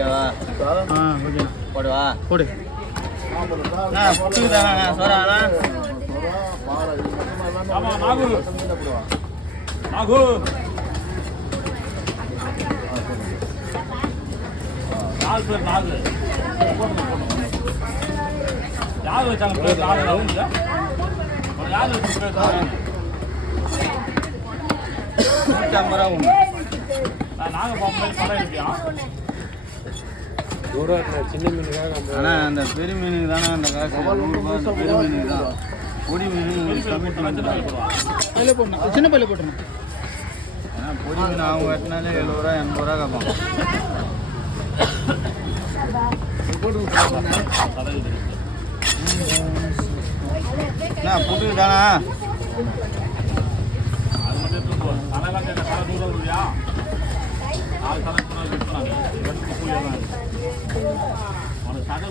ஓகேவா? ஓகே போடுவா? போடு. புட்டுக்குதாண்ணா சோறாண்ணா? யார் வச்சாங்க? 150 ரூபா ஒன்று. சின்ன மீனுக்காக ஆனால் அந்த பெரிய மீனுக்கு தானே அந்த காசு. 100 ரூபா அந்த பெரிய மீனுக்கு தான். பொடி மீன் கம்மி பையில போடணும், சின்ன பையில போட்டுருணும். ஏன்னா பொடி மீன் அவங்க வெட்டினாலே 70 ரூபா 80 ரூபா கேட்பாங்க. என்ன புட்டுக்கு தானா? சடை